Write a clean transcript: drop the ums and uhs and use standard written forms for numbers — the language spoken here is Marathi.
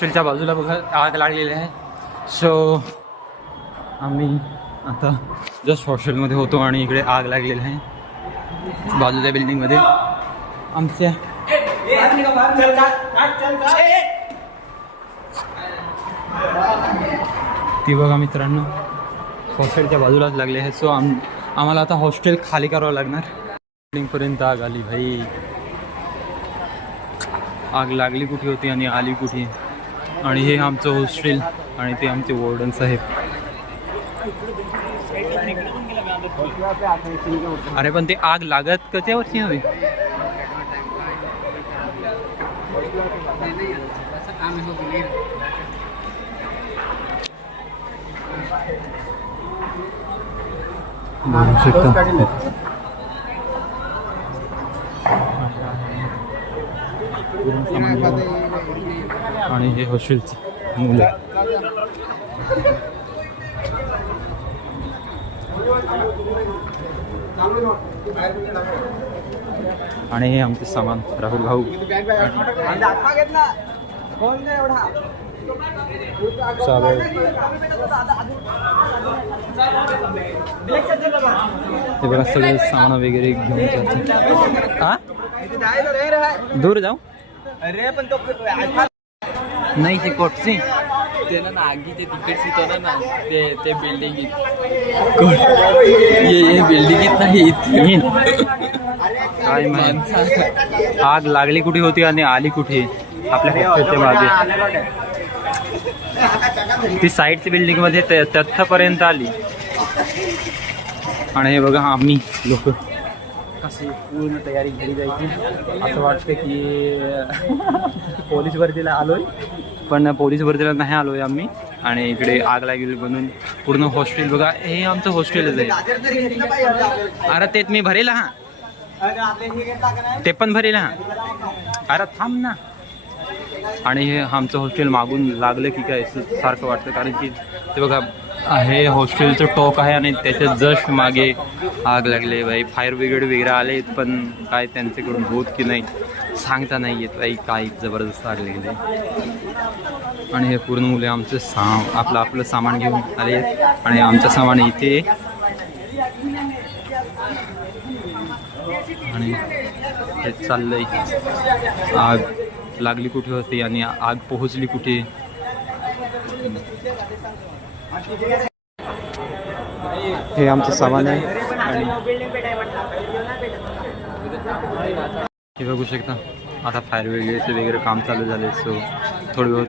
हॉस्टेलच्या बाजूला बघा आग लागलेली आहे. सो आम्ही आता जस्ट हॉस्टेलमध्ये होतो आणि इकडे आग लागलेली आहे बाजूच्या बिल्डिंगमध्ये आमच्या. ती बघा मित्रांनो हॉस्टेलच्या बाजूलाच लागले आहे. सो आम्हाला आता हॉस्टेल खाली करावं लागणार. बिल्डिंगपर्यंत आग आली भाई. आग लागली कुठे होती आणि आली कुठे. आणि हे आमचं हॉस्टेल आणि ते आमचे वॉर्डन साहेब. अरे पण ते आग लागत कशावरची हवी. आणि हे हॉस्टेलची मुलं. आणि हे आमचे सामान राहुल भाऊ. ते बघा सगळे सामान वगैरे घेऊन जातात. हा दूर जाऊ अरे पण तो नाही ती कोटची ते ना आगीचे तिकीट शिकवलं ना ते बिल्डिंगीत ये बिल्डिंगीत नाही. काय माहिती आग लागली कुठे होती आणि आली कुठे. आपल्या हॉस्टेलच्या मागे ती साईडची बिल्डिंग मध्ये तथ्थपर्यंत आली. आणि हे बघा आम्ही लोक कशी पूर्ण तयारी घरी जायची. असं वाटतं की पोलीस भरतीला आलोय पण पोलीस भरतीला नाही आलोय आम्ही. आणि इकडे आग लागेल म्हणून पूर्ण हॉस्टेल बघा. हे आमचं हॉस्टेलच आहे. अरे तेच मी भरेल हा. ते पण भरेल हा. अरे थांब ना. आणि हे आमचं हॉस्टेल मागून लागलं की काय सारखं वाटतं. कारण की ते बघा हे हॉस्टेलचं टॉक आहे आणि त्याच्या जस्ट मागे आग लागले बाई. फायर ब्रिगेड वगैरे आले पण काय त्यांच्याकडून होत की नाही सांगता नाही येत बाई. काय जबरदस्त आग लागले. आणि हे पूर्ण मुले आमचं आपलं सामान घेऊन आले आणि आमचं सामान इथे. आणि हे चाललंय. आग लागली कुठे होती आणि आग पोहोचली कुठे. हे आमचं सामान आहे. आणि हे बघू शकता आता फायर ब्रिगेडचे वगैरे काम चालू झाले. सो थोडी बहुत